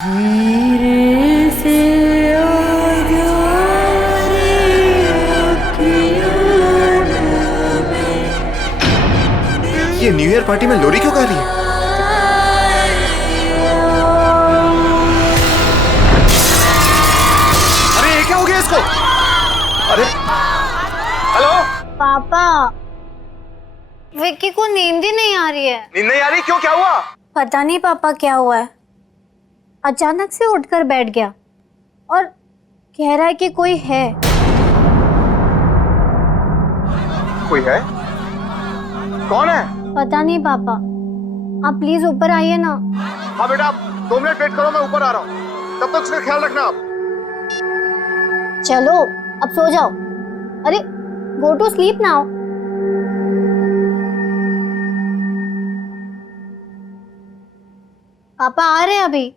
धीरे से आजा रे अखियाँ में। ये न्यू ईयर पार्टी में लोरी क्यों गा रही है? अरे ये क्या हो गया इसको? अरे हेलो पापा, विक्की को नींद ही नहीं आ रही है। नींद नहीं आ रही? क्यों, क्या हुआ? पता नहीं पापा क्या हुआ है, अचानक से उठकर बैठ गया और कह रहा है कि कोई है। कोई है? कौन है? पता नहीं पापा, आप प्लीज ऊपर आइए ना। हाँ बेटा, आप 2 मिनट वेट करो, मैं ऊपर आ रहा हूँ। तब तक उसका ख्याल रखना आप। चलो अब सो जाओ। अरे गो टू स्लीप नाउ। पापा आ रहे हैं अभी।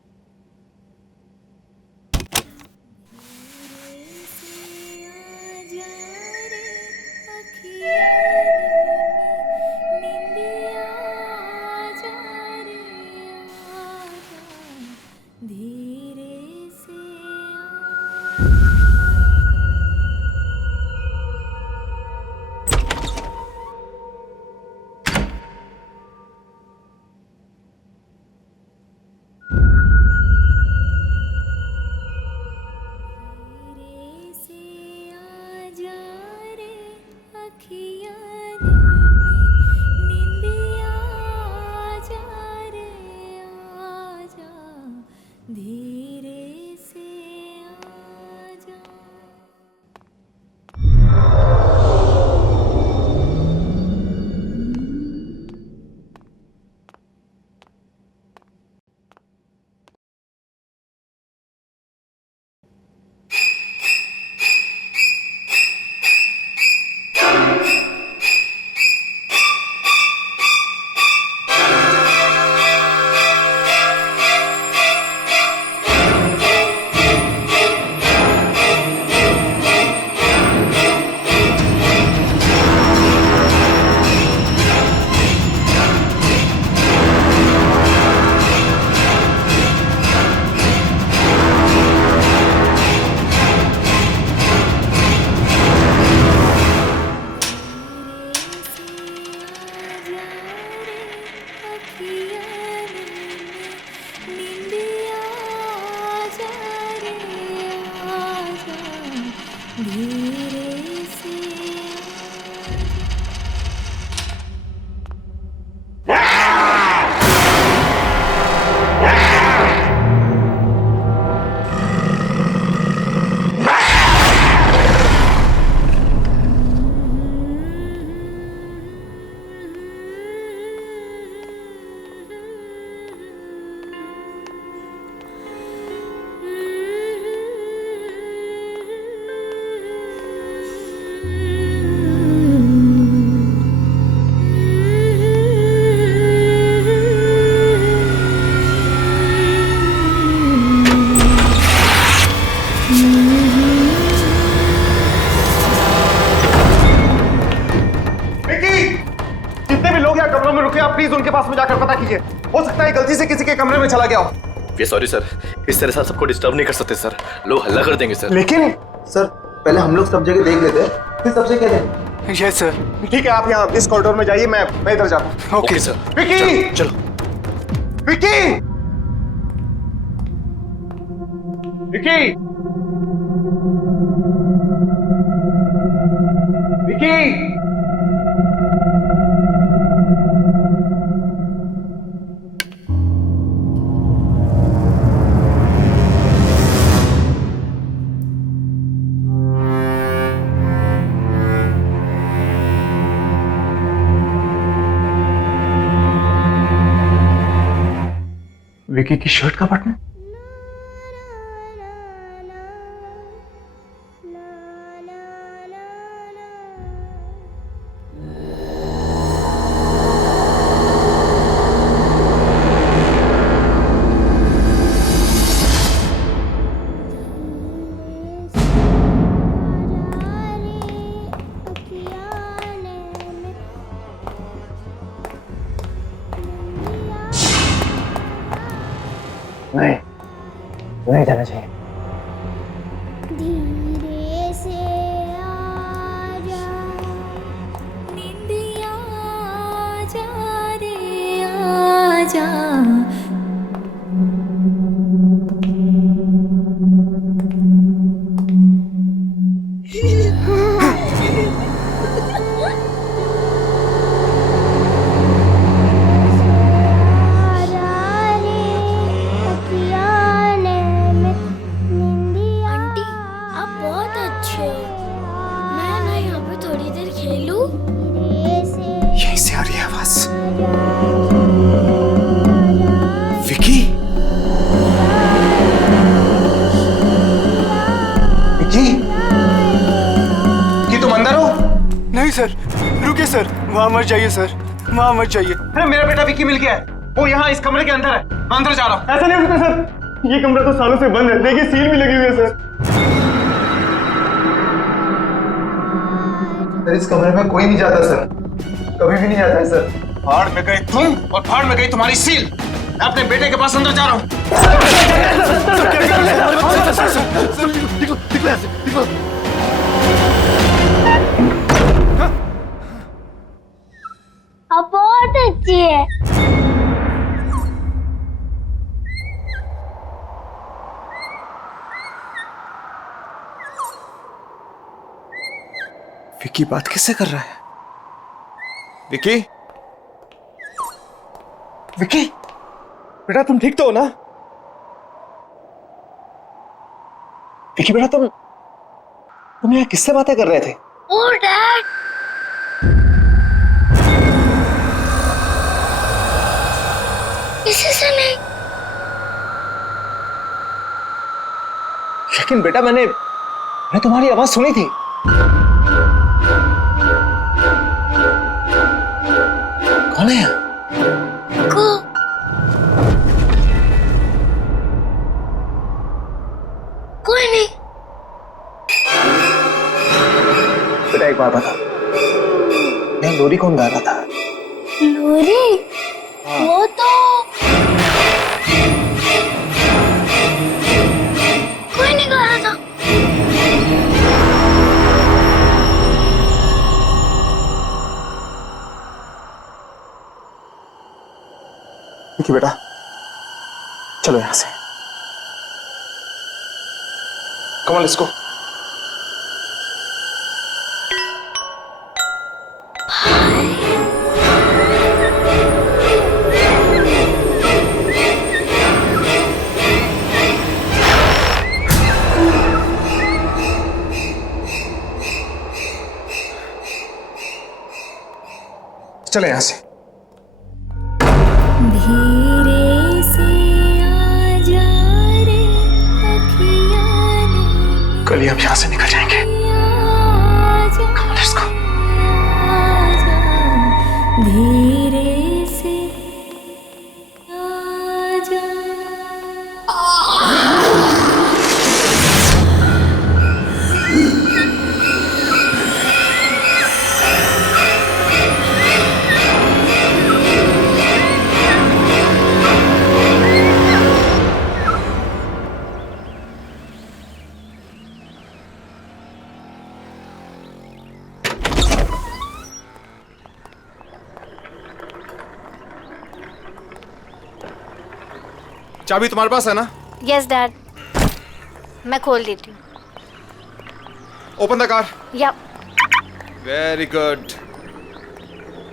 जितने भी लोग यहाँ कमरों में रुके, आप प्लीज उनके पास में जाकर पता कीजिए। हो सकता है गलती से किसी के कमरे में चला गया हो। ये सॉरी सर, इस तरह से सबको डिस्टर्ब नहीं कर सकते सर, लोग हल्ला कर देंगे सर। लेकिन सर पहले हम लोग सब जगह देख लेते हैं, फिर सबसे कह दें। Yes sir. ठीक है, आप यहाँ इस कॉरिडोर में जाइए, मैं इधर जाता हूँ। Okay sir. विकी! चलो विकी! विकी! विकी! विकी की शर्ट का बटन। नहीं। नहीं जाना चाहिए। धीरे से आजा निंदिया आजा रे आजा आंटी आप बहुत अच्छे हो। मैं ना यहाँ पे थोड़ी देर खेलूं? यहीं से आ रही है आवाज। विकी, विकी, विकी तुम अंदर हो? नहीं सर, रुकिए सर, वहाँ मत जाइए सर, वहाँ मत जाइए। अरे मेरा बेटा विकी मिल गया है, वो यहाँ इस कमरे के अंदर है, मैं अंदर जा रहा हूँ। ऐसा नहीं हो सकता सर, ये कमरा तो सालों से बंद है, देखिए सील भी लगी हुई है सर। सर इस कमरे में कोई नहीं जाता सर, कभी भी नहीं जाता है सर। भाड़ में गए तुम और भाड़ में गई तुम्हारी सील। मैं अपने बेटे के पास अंदर जा रहा हूँ। आप बहुत अच्छी है। विकी बात किससे कर रहा है? विकी, विकी, बेटा तुम ठीक तो हो ना? विकी बेटा तुम यहाँ किससे बातें कर रहे थे? ओ डैड, किसी से नहीं। लेकिन बेटा मैंने तुम्हारी आवाज सुनी थी। कौन है यहाँ? कोई नहीं। बेटा एक बात बता, मैं लोरी कौन गा रहा था? लोरी? वो तो कोई नहीं गा रहा था। विकी बेटा चलो यहां से। Come on let's go. चले यहां से। धीरे से आजा रे अखियाँ ने कल ही हम यहां से निकल जाएंगे। आजा लेट्स गो। आजा धीरे से आजा चाबी तुम्हारे पास है ना? यस डैड, मैं खोल देती हूँ। Open the car. या वेरी गुड।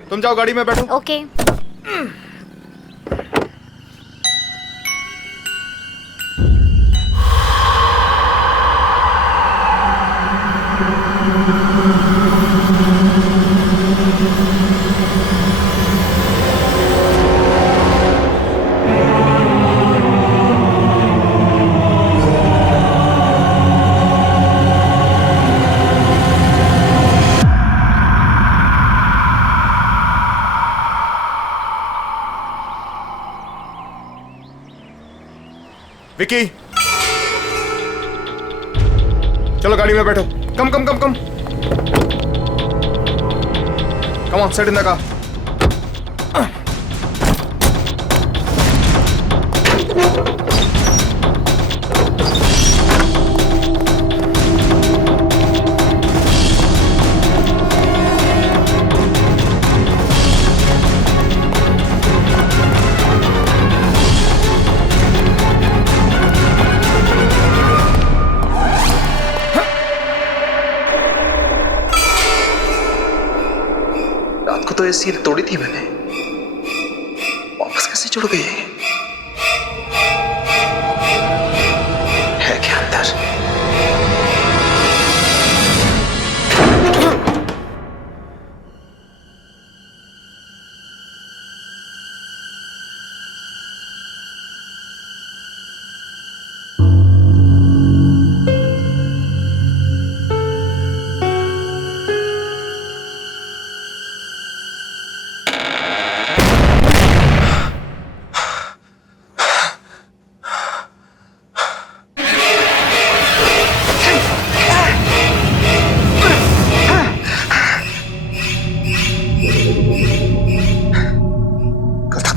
तुम जाओ गाड़ी में बैठो। ओके। विकी चलो गाड़ी में बैठो। Come come come come come on, sit in the car. सुबह सील तोड़ी थी मैंने, वापस कैसे जुड़ गई है क्या अंदर?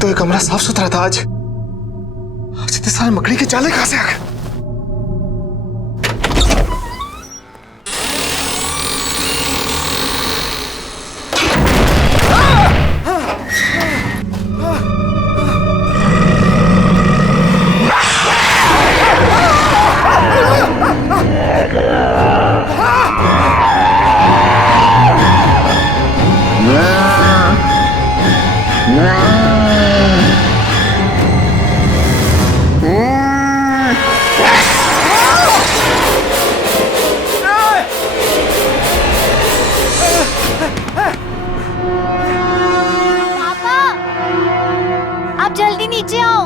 तो ये कमरा साफ सुथरा था, आज इतने सारे मकड़ी के जाले कहां से आ गए? आप जल्दी नीचे आओ,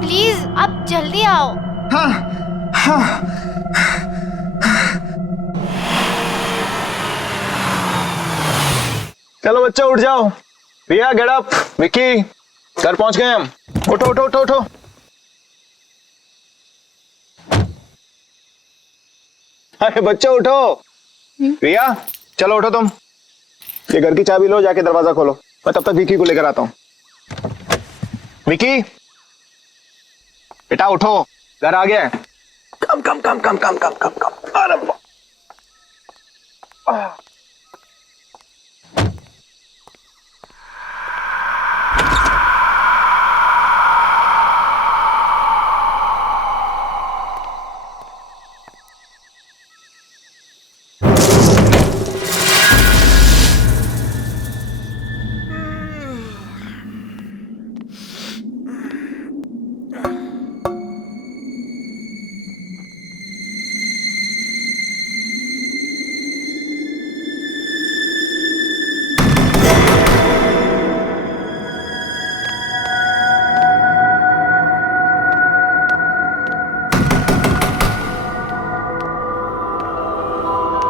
प्लीज आप जल्दी आओ। हाँ हाँ। चलो बच्चे उठ जाओ। रिया गेट अप। विक्की घर पहुंच गए हम। उठो उठो उठो उठो। अरे बच्चे उठो। रिया चलो उठो तुम। ये घर की चाबी लो, जाके दरवाजा खोलो। मैं तब तक विक्की को लेकर आता हूं। विक्की बेटा उठो, घर आ गया है। कम come come come come come come कम। अरे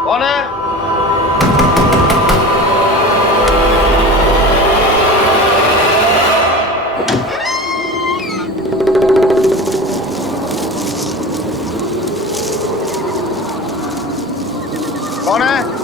कौन है? कौन है?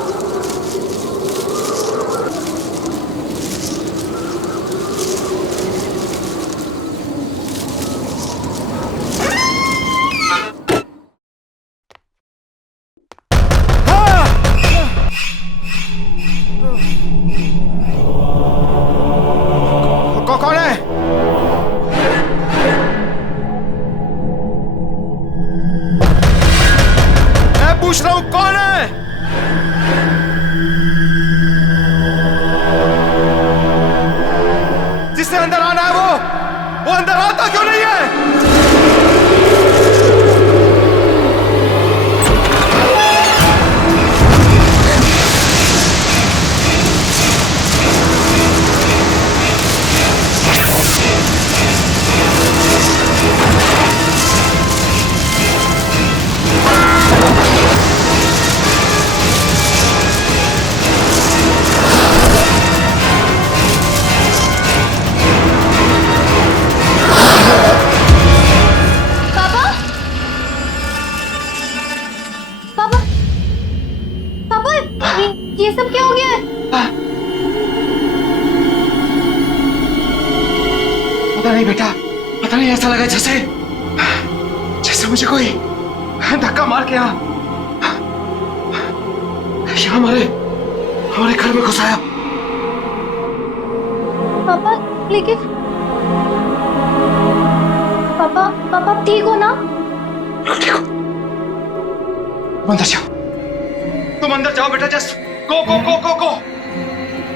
कौन है? मैं पूछ रहा हूं कौन है? जिससे अंदर आना है वो अंदर आता क्यों नहीं है? ये सब क्या हो गया है? पता नहीं बेटा, पता नहीं, ऐसा लगा जैसे जैसे मुझे कोई धक्का मार के यहाँ हमारे घर में घुसाया। पापा लेकिन पापा ठीक हो ना? ठीक हो, अंदर जाओ। तुम अंदर जाओ बेटा, just go go go go go.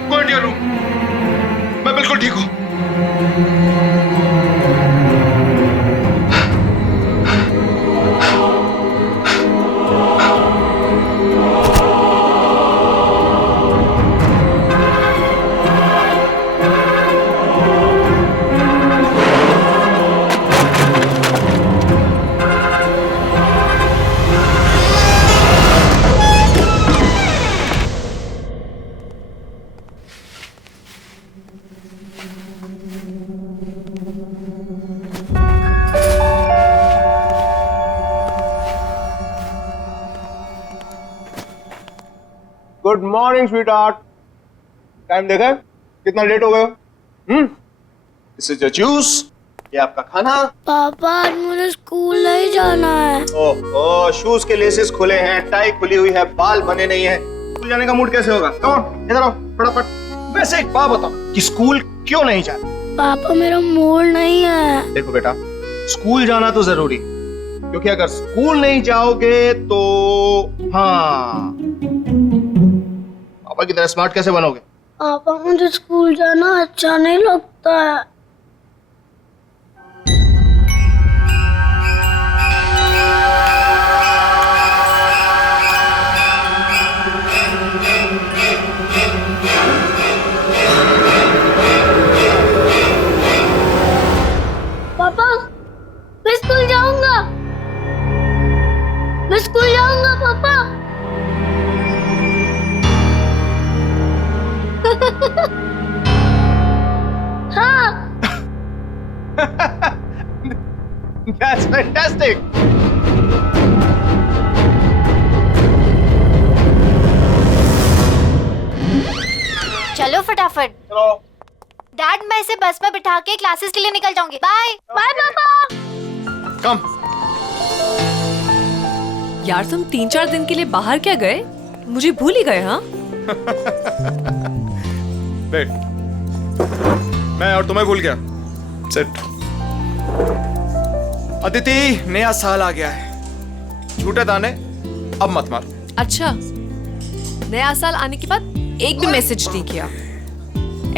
Go into your room. मैं बिल्कुल ठीक हूँ। Good morning sweet heart. Time देखा है? कितना लेट हो गए? दिस इज योर जूस, ये आपका खाना। पापा आज मुझे स्कूल नहीं जाना है। ओह, शूज के लेसेस खुले हैं, टाई खुली हुई है, बाल बने नहीं है, स्कूल जाने का मूड कैसे होगा? कम ऑन, इधर आओ फटाफट। वैसे एक बात बताओ कि स्कूल क्यों नहीं जाना? पापा मेरा मूड नहीं है। देखो बेटा, स्कूल जाना तो जरूरी है, क्योंकि अगर स्कूल नहीं जाओगे तो हाँ, पापा की तरह स्मार्ट कैसे बनोगे? पापा मुझे स्कूल जाना अच्छा नहीं लगता है। पापा मैं स्कूल जाऊंगा, मैं स्कूल जाऊंगा पापा। हाँ That's fantastic. चलो फटाफट। चलो। डैड, मैं इसे बस में बिठा के क्लासेस के लिए निकल जाऊंगी। बाय बाय पापा। कम। यार तुम 3-4 दिन के लिए बाहर क्या गए? मुझे भूल ही गए। हाँ वेट, मैं और तुम्हें भूल गया। सिट। अदिति, नया साल आ गया है, झूठे दाने अब मत मार। अच्छा, नया साल आने के बाद एक भी मैसेज नहीं किया।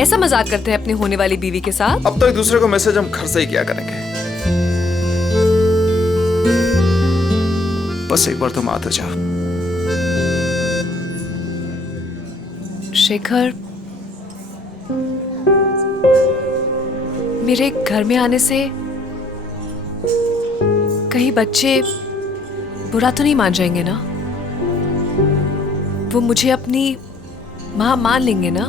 ऐसा मजाक करते हैं अपनी होने वाली बीवी के साथ? अब तो एक दूसरे को मैसेज हम घर से ही किया करेंगे। बस एक बार तुम आ तो जाओ। शेखर, मेरे घर में आने से कहीं बच्चे बुरा तो नहीं मान जाएंगे ना? वो मुझे अपनी माँ मान लेंगे ना?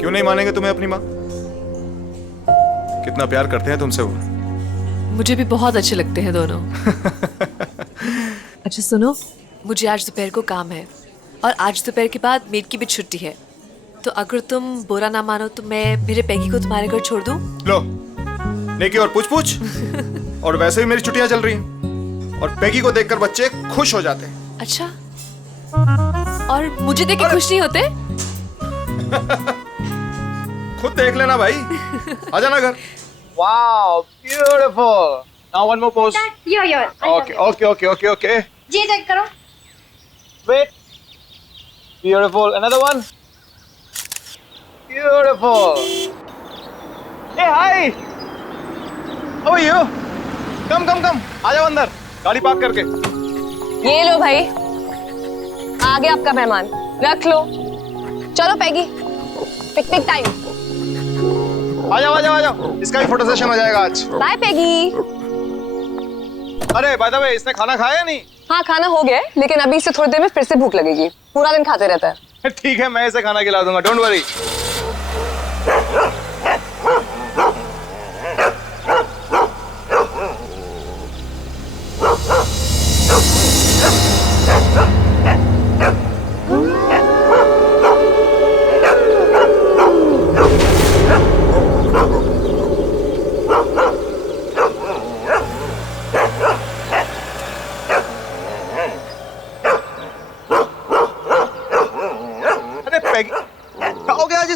क्यों नहीं मानेंगे तुम्हें अपनी माँ? कितना प्यार करते हैं तुमसे वो। मुझे भी बहुत अच्छे लगते हैं दोनों। अच्छा सुनो, मुझे आज दोपहर को काम है और आज दोपहर के बाद मेड की भी छुट्टी है, तो अगर तुम बुरा ना मानो तो मैं मेरे पैगी को तुम्हारे घर छोड़ दूं? लो, नेकी और पूछ और वैसे भी मेरी छुट्टियां चल रही हैं और पैगी को देखकर बच्चे खुश हो जाते हैं। अच्छा, और मुझे देख के खुश नहीं होते? खुद देख लेना भाई। आ जाना घर। Wow, beautiful. Now one more pose. Okay. जी चेक करो। Wait. Beautiful. Another one. Beautiful. Hey, hi. How are you? Come. आ जाओ अंदर, गाड़ी पार्क करके। ये लो भाई, आ गया आपका मेहमान, रख लो। चलो पैगी, पिकनिक टाइम। आ जाओ, इसका भी फोटो सेशन हो जाएगा आज। बाय पैगी। अरे बाय द वे, इसने खाना खाया या नहीं? हाँ खाना हो गया है, लेकिन अभी इसे थोड़ी देर में फिर से भूख लगेगी। पूरा दिन खाते रहता है। ठीक है, मैं इसे खाना खिला दूंगा, डोंट वरी।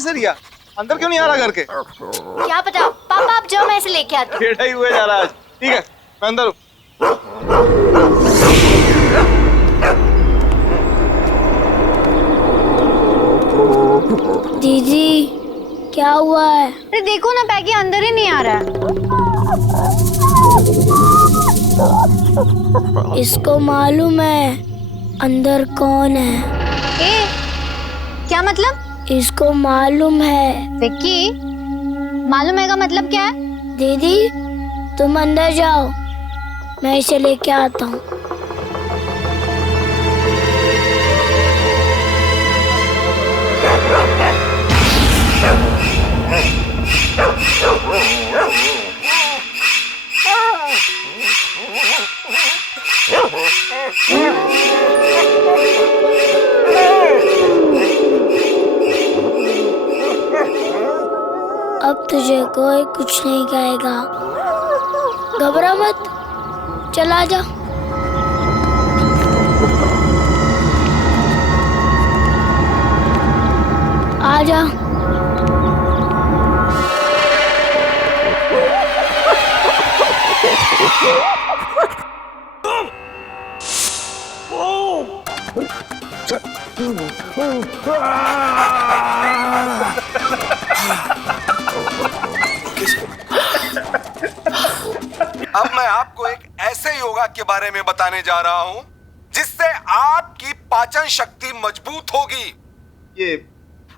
रिया, अंदर क्यों नहीं आ रहा घर के? क्या पता, पापा आप जाओ, मैं इसे लेके आती हूँ। टेढ़ा ही हुए जा रहा आज। ठीक है, मैं अंदर हूँ। दीदी क्या हुआ है? अरे देखो ना, पैगी अंदर ही नहीं आ रहा है। इसको मालूम है अंदर कौन है? ए, क्या मतलब? इसको मालूम है। विक्की, मालूम है का मतलब क्या है? दीदी तुम अंदर जाओ, मैं इसे लेके आता हूँ। अब तुझे कोई कुछ नहीं कहेगा, घबरा मत, चला जा। आ जा। अब मैं आपको एक ऐसे योगा के बारे में बताने जा रहा हूं जिससे आपकी पाचन शक्ति मजबूत होगी। ये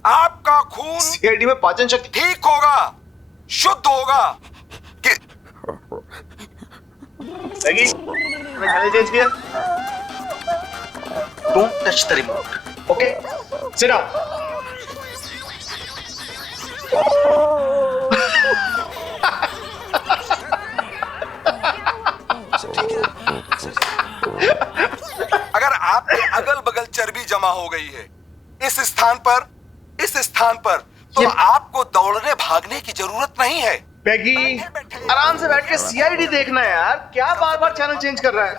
आपका खून सीआईडी में पाचन शक्ति ठीक होगा, शुद्ध होगा। पैगी, मैं चैनल चेंज किया। Don't touch the remote, okay? Sit down. अगर आपके अगल बगल चर्बी जमा हो गई है इस स्थान पर, तो आपको दौड़ने भागने की जरूरत नहीं है। पैगी, आराम से बैठ के सीआईडी देखना है यार, क्या बार बार चैनल चेंज कर रहा है?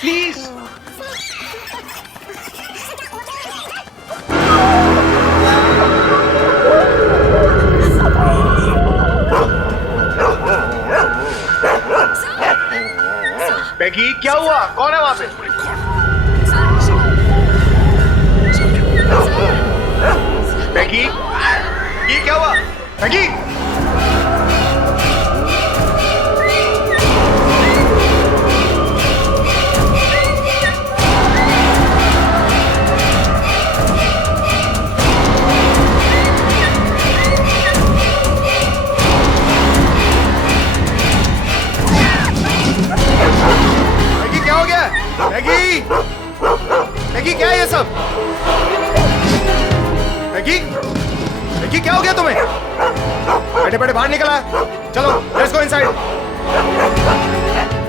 प्लीज। पैगी, क्या हुआ? कौन है वहां पे? पैगी, ये क्या हुआ? पैगी, मैगी, मैगी क्या है ये सब? मैगी, मैगी क्या हो गया तुम्हें? बैठे बैठे बाहर निकला, चलो लेट्स गो इनसाइड।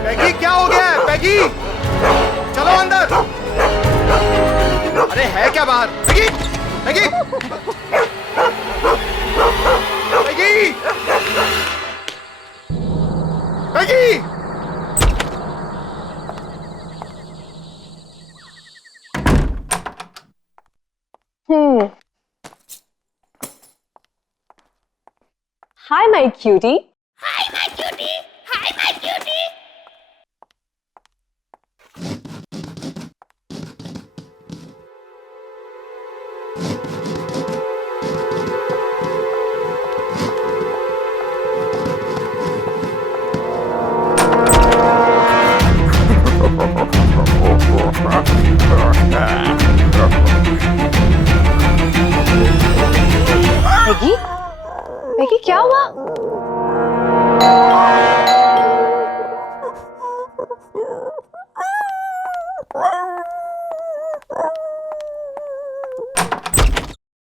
मैगी क्या हो गया है? मैगी चलो अंदर। अरे है क्या बाहर? Maggi, Maggi, Maggi, Maggi. Hi, my cutie. Maggi, Maggi क्या हुआ?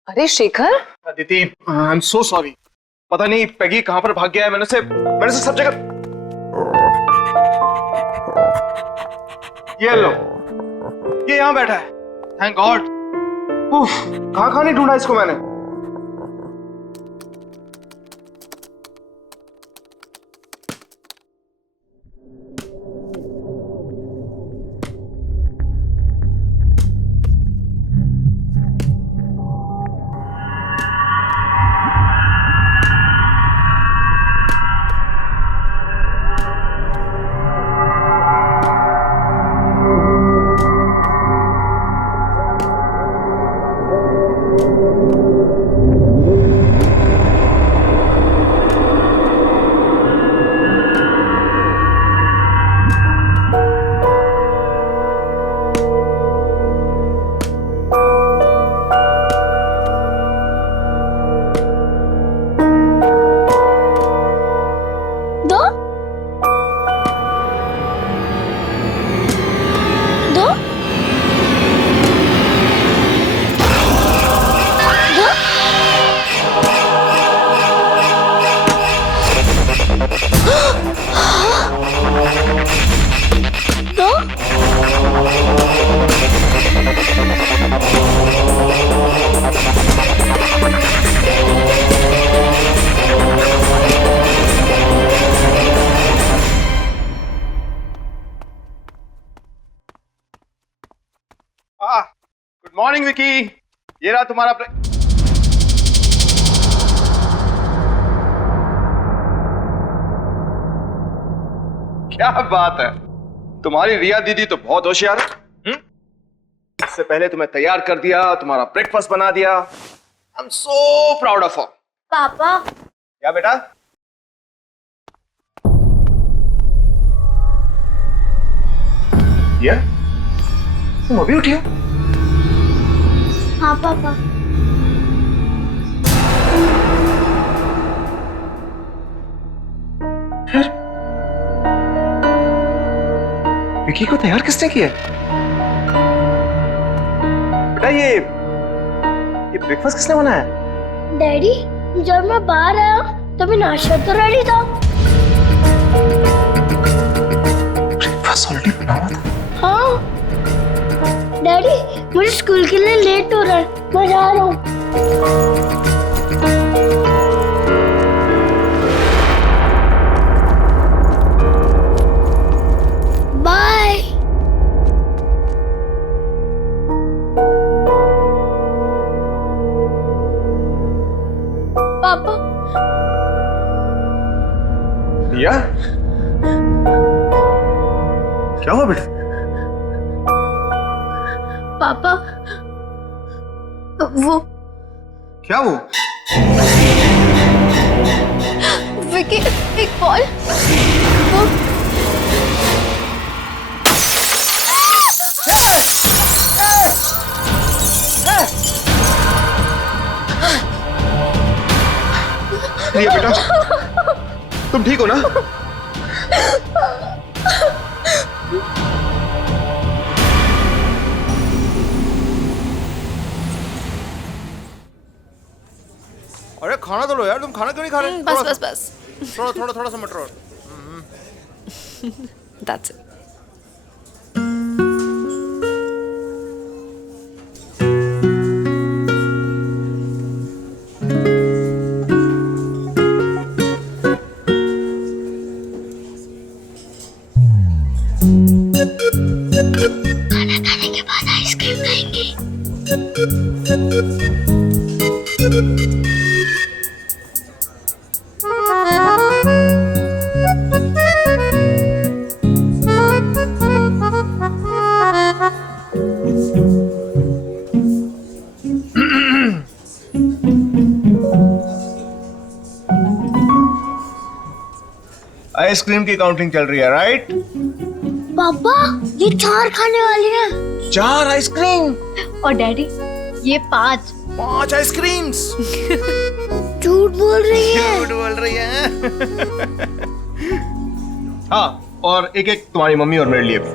अरे Shekhar, Aditi, I am so sorry. पता नहीं पैगी कहां पर भाग गया है। मैंने से सब जगह। ये लो, ये यहां बैठा है। Thank God. कहां नहीं ढूंढा इसको मैंने। गुड मॉर्निंग विकी, ये रहा तुम्हारा क्या बात है, तुम्हारी रिया दीदी तो बहुत होशियार है। इससे पहले तुम्हें तैयार कर दिया, तुम्हारा ब्रेकफास्ट बना दिया। I am so proud of her. पापा क्या बेटा? ये तुम अभी उठी हो? हाँ पापा। विकी को तैयार किसने किया? बेटा ये ब्रेकफास्ट किसने बनाया? डैडी, जब मैं बाहर आया तभी नाश्ता तो रेडी था। ब्रेकफास्ट ऑलरेडी बना हुआ था। हाँ डैडी, मुझे स्कूल के लिए लेट हो रहा है, मैं जा रहा हूँ। बाय। पापा। रिया, क्या हुआ बेटा? पापा वो क्या वो? विकी एक बॉल वो रिया बेटा, तुम ठीक हो ना? अरे खाना तो लो यार, तुम खाना क्यों नहीं खा रहे? बस बस बस। थोड़ा सा मटर और। That's it. खाना खाने के बाद आइसक्रीम खाएंगे। आइसक्रीम की काउंटिंग चल रही है, राइट? पापा, ये 4 खाने वाली हैं। 4 आइसक्रीम और डैडी ये 5। 5 आइसक्रीम्स। झूठ बोल रही है। झूठ बोल रही है। हाँ, और एक एक तुम्हारी मम्मी और मेरे लिए भी।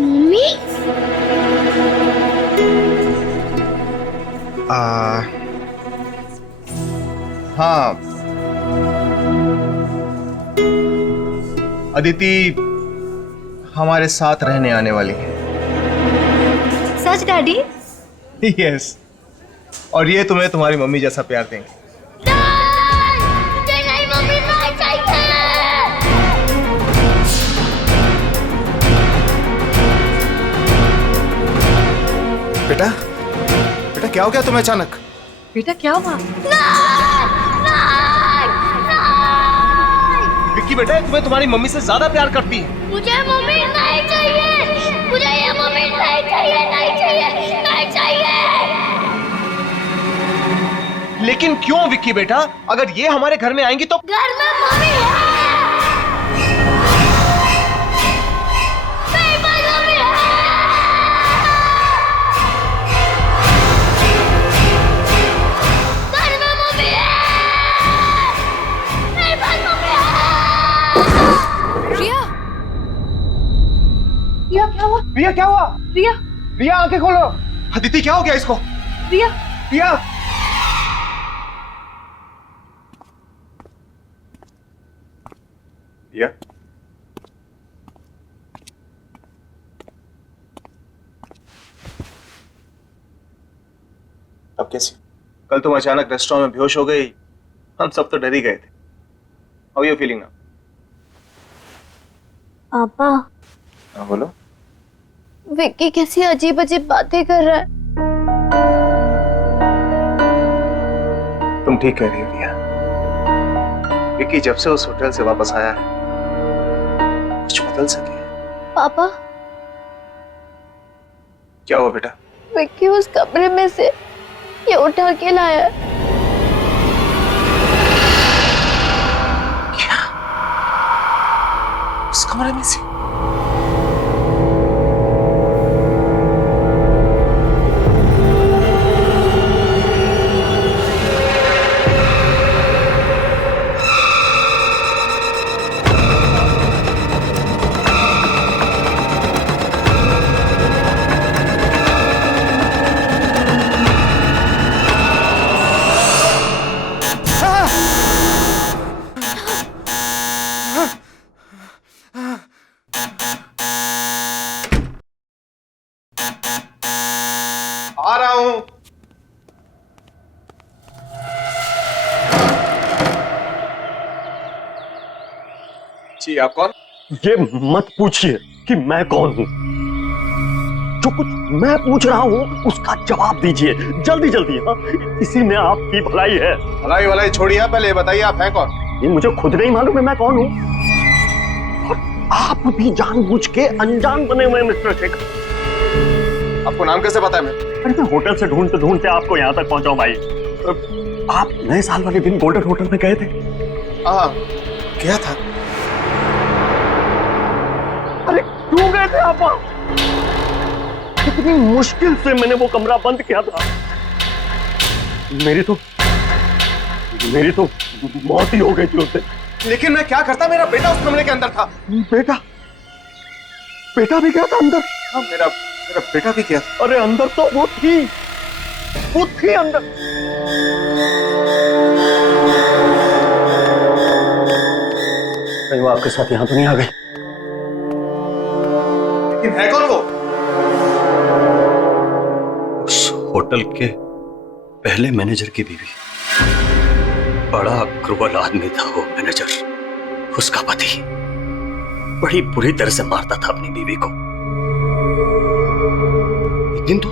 मम्मी? हाँ, अदिति हमारे साथ रहने आने वाली है। सच डैडी? यस, और ये तुम्हें तुम्हारी मम्मी जैसा प्यार देंगे। मुझे नहीं मम्मी, नहीं चाहिए। बेटा, बेटा क्या हो गया तुम्हें अचानक? बेटा क्या हुआ? विक्की बेटा, तुम्हें तुम्हारी मम्मी से ज्यादा प्यार करती है। मुझे मम्मी नहीं चाहिए। मुझे ये मम्मी नहीं चाहिए, नहीं चाहिए, नहीं चाहिए। लेकिन क्यों विक्की बेटा? अगर ये हमारे घर में आएंगी तो घर में मम्मी है। मेरे पास मम्मी है। घर में मम्मी है। मेरे पास मम्मी है। रिया, रिया क्या हुआ? रिया क्या हुआ? रिया रिया आंखें खोलो। अदिति क्या हो गया इसको? रिया रिया रिया अब कैसी? कल तुम अचानक रेस्टोरेंट में बेहोश हो गई, हम सब तो डर ही गए थे। How are you feeling now? पापा हाँ बोलो। विक्की कैसी अजीब अजीब बातें कर रहा है। तुम ठीक कह रही हो रिया। विक्की जब से उस होटल से वापस आया है कुछ बदल सके। पापा, क्या हुआ बेटा? विक्की उस कमरे में से ये उठा के लाया है। क्या? उस कमरे में से? आ रहा हूं। जी आप कौन? ये मत पूछिए कि मैं कौन हूं। जो कुछ मैं पूछ रहा हूं उसका जवाब दीजिए जल्दी जल्दी। हाँ, इसी में आपकी भलाई है। भलाई भलाई छोड़िए, पहले ये बताइए आप हैं कौन? ये मुझे खुद नहीं मालूम है मैं कौन हूं। और आप भी जानबूझ के अनजान बने हुए मिस्टर शेखर। आपको नाम कैसे पता है? मैं होटल से ढूंढते ढूंढते आपको यहाँ तक पहुंचाऊं भाई। आप नए साल वाले दिन गोल्डन होटल में गए थे? हाँ गया था। अरे क्यों गए थे आप? कितनी मुश्किल से मैंने वो कमरा बंद किया था। मेरी तो मौत ही हो गई थी उस दिन। लेकिन मैं क्या करता, मेरा बेटा उस कमरे के अंदर था। बेटा भी गया था अंदर? हाँ मेरा बेटा भी गया था। अरे अंदर तो वो थी अंदर। कहीं वो आपके साथ यहां तो नहीं आ गई? लेकिन है कौन वो? उस होटल के पहले मैनेजर की बीवी। बड़ा क्रूर आदमी था वो मैनेजर। उसका पति बड़ी बुरी तरह से मारता था अपनी बीवी को। एक दिन तो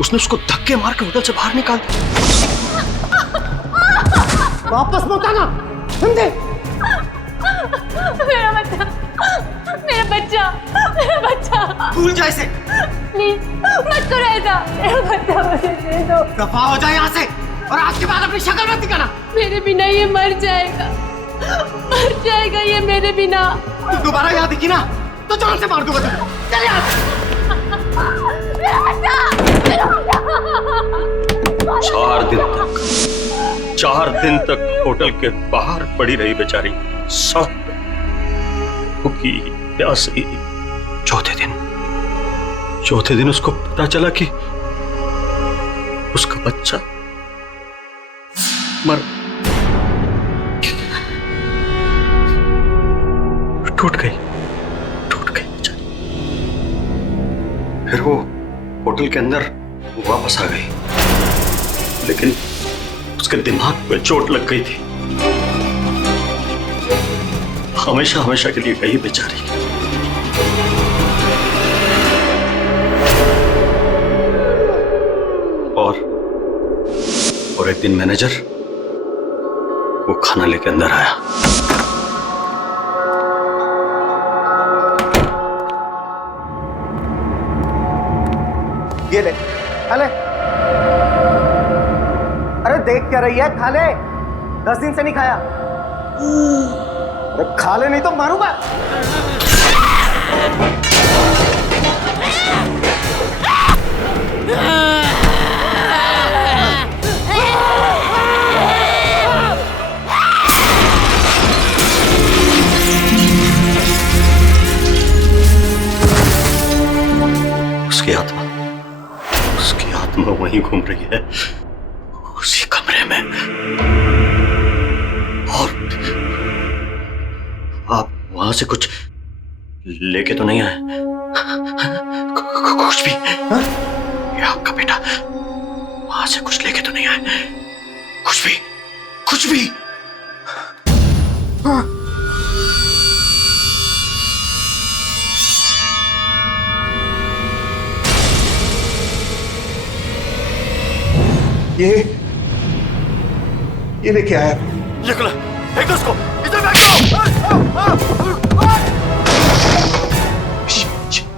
उसने उसको धक्के मार के होटल से बाहर निकाल दिया। वापस मत आना, समझे? मेरा बच्चा भूल जा इसे। प्लीज मत करो ऐसा। मेरा बच्चा मुझे दे दो। दफा हो जाए यहाँ से और आज के बाद अपनी शक्ल मत दिखाना। मेरे बिना ये मर जाएगा ये मेरे बिना। तू दोबारा यहाँ दिखी ना तो जान से मार दूंगा तुझे। चल यहाँ से। 4 दिन तक होटल के बाहर पड़ी रही बेचारी, सब भूखी प्यासी। चौथे दिन उसको पता चला कि उसका बच्चा टूट गई बेचारी। फिर वो होटल के अंदर वापस आ गई, लेकिन उसके दिमाग पे चोट लग गई थी। हमेशा के लिए गई बेचारी। और एक दिन मैनेजर वो खाना लेके अंदर आया। ये ले, खा ले। अरे देख क्या रही है, खा ले। 10 दिन से नहीं खाया। अरे खा ले नहीं तो मारूंगा। उसकी आत्मा वहीं घूम रही है, उसी कमरे में। और आप वहां से कुछ लेके तो नहीं आए? कुछ भी? ये आपका बेटा वहां से कुछ लेके तो नहीं आए? कुछ भी? ये लेके आया। ये खुला, फेंक दो उसको, इधर फेंक दो।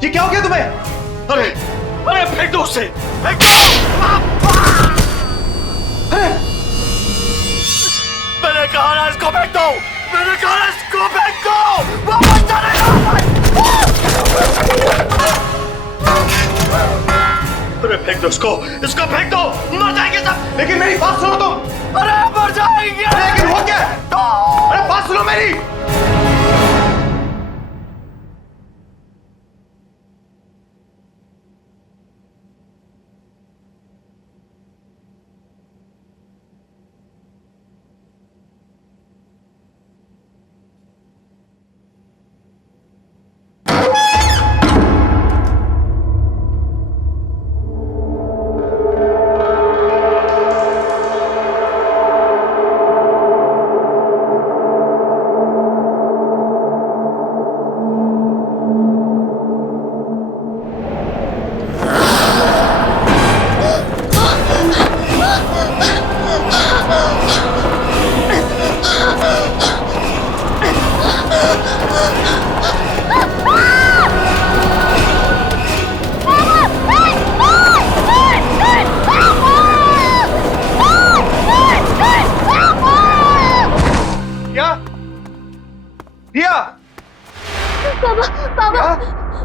ये क्या हो गया तुम्हें? अरे अरे फेंक दो उसे, फेंक दो। अरे मैंने कहा ना इसको फेंक दो, मैंने कहा ना इसको फेंक दो, वापस चलेगा। अरे फेंक दो इसको फेंक दो, मर जाएंगे सब। लेकिन मेरी बात सुनो तुम। अरे मर जाएंगे। लेकिन हो क्या? अरे बात सुनो मेरी।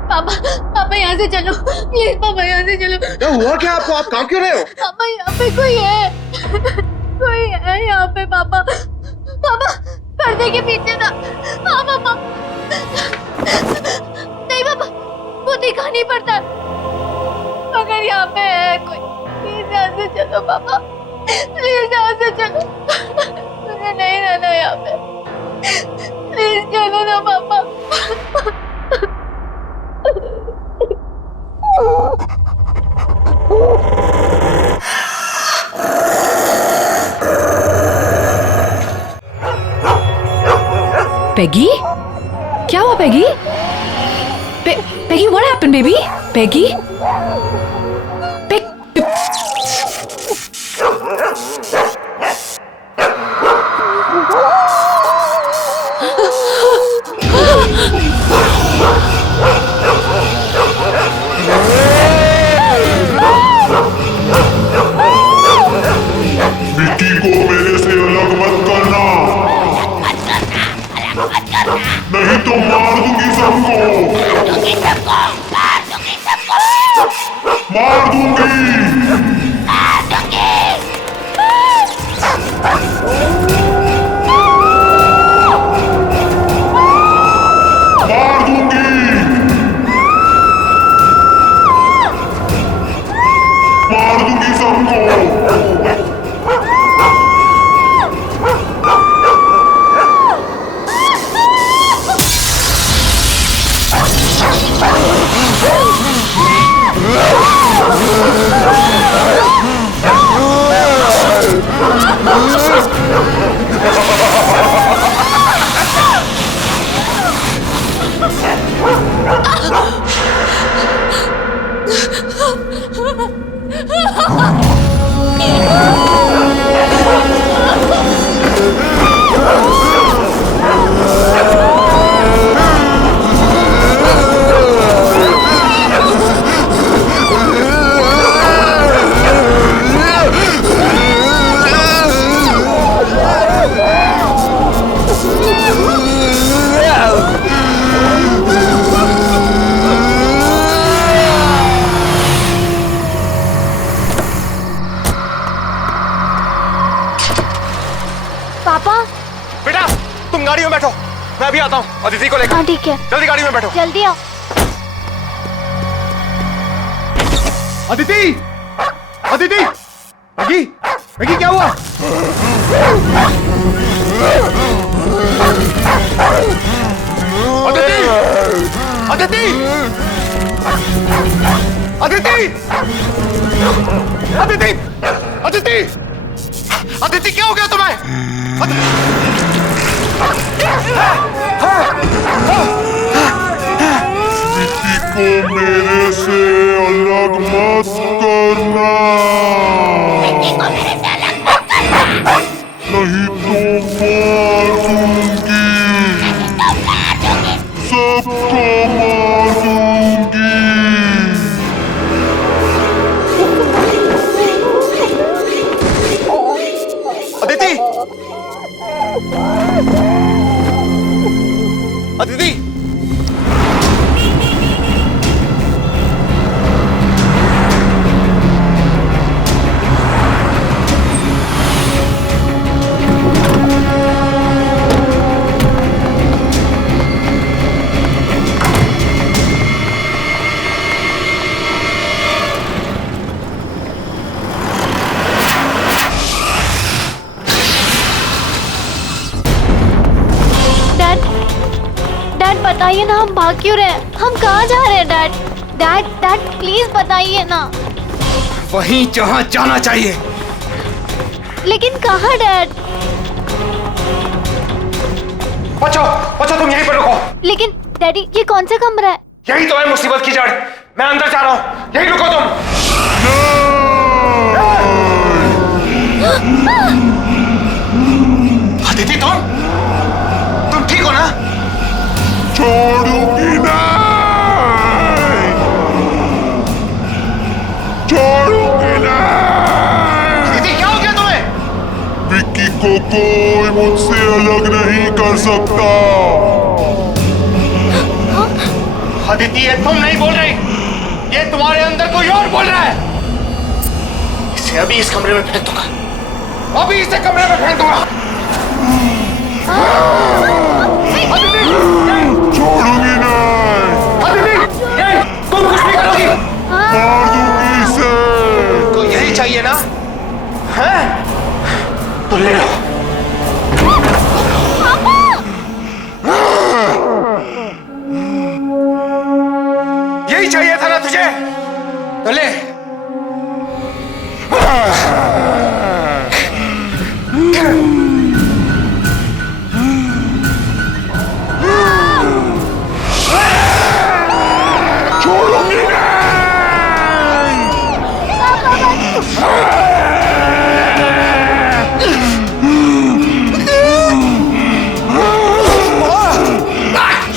पापा यहाँ से चलो प्लीज, पापा यहाँ से चलो। क्या हुआ क्या आपको? आप काम क्यों रहे हो? पापा यहाँ पे कोई है यहाँ पे। पापा पर्दे के पीछे था। हाँ पापा। नहीं पापा, वो दिखा नहीं पड़ता। अगर यहाँ पे है कोई, प्लीज यहाँ से चलो पापा, प्लीज यहाँ से चलो। मुझे नहीं रहना यहाँ पे, प्लीज चलो ना पापा। पेगी, क्या हुआ Peggy? Peggy, what happened baby? Peggy? Vicky को मेरे से अलग मत करना, नहीं तो मार दूंगी सबको, मार दूंगी। बेटा तुम गाड़ी में बैठो, मैं अभी आता हूँ अदिति को लेकर। हाँ ठीक है, जल्दी गाड़ी में बैठो। जल्दी आओ। अदिति, अदिति, मैगी, मैगी क्या हुआ? अदिति, अदिति, अदिति, अदिति, अदिति, अदिति क्या हो गया तुम्हें? विक्की को मेरे से अलग मत करना। बताइए ना, हम भाग क्यों रहे हैं? हम कहाँ जा रहे हैं डैड? डैड डैड प्लीज बताइए ना। वहीं जहां जाना चाहिए। लेकिन कहाँ डैड? बच्चों बच्चों तुम यहीं पर रुको। लेकिन डैडी ये कौन सा कमरा है? यही तो है मुसीबत की जड़। मैं अंदर जा रहा हूँ, यहीं रुको तुम। अदिति तुम ठीक हो ना? छोड़ूंगी नहीं, छोड़ूंगी नहीं। अदिति क्या हो गया तुम्हें? विक्की को कोई मुझसे अलग नहीं कर सकता। अदिति ये तुम नहीं बोल रही, ये तुम्हारे अंदर कोई और बोल रहा है। इसे अभी इस कमरे में फेंक दूंगा, अभी इसे कमरे में फेंक दूंगा। छोड़ूंगी नहीं, अदिति तुम कुछ नहीं करोगी। मार दूंगी इसे। तो यही चाहिए ना? हैं? तो ले लो। यही चाहिए था ना तुझे? तो ले। छोड़ूंगी नहीं।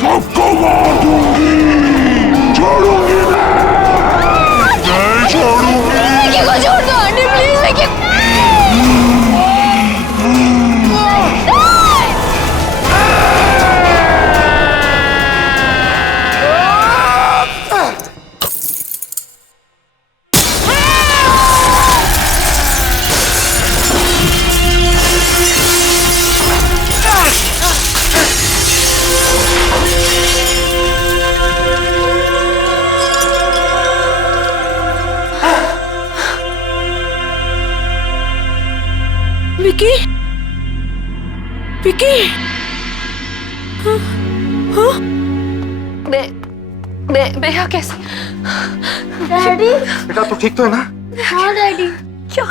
सबको मार दूंगी। छोड़ूंगी नहीं, छोड़ूंगी। विक्की को छोड़ दो आंटी प्लीज। विक्की विकी, विकी, मैं यहाँ कैसे? डैडी। बेटा तू ठीक तो है ना? हाँ डैडी। क्या?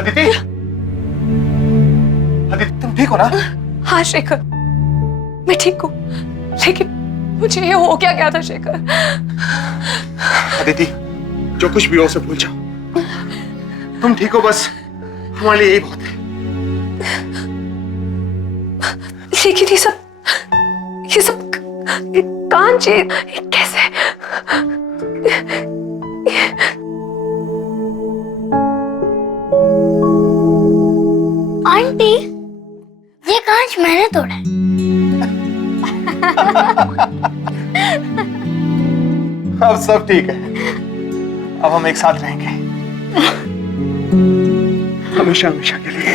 अदिति, अदिति तुम ठीक हो ना? हाँ शेखर, मैं ठीक हूँ, लेकिन मुझे ये हो क्या गया था शेखर? अदिति जो कुछ भी हो उसे भूल जाओ। तुम ठीक हो बस, हमारे लिए यही बहुत है। लेकिन ये सब कांच कैसे? आंटी ये कांच मैंने तोड़ा है। अब सब ठीक है, अब हम एक साथ रहेंगे हमेशा हमेशा के लिए।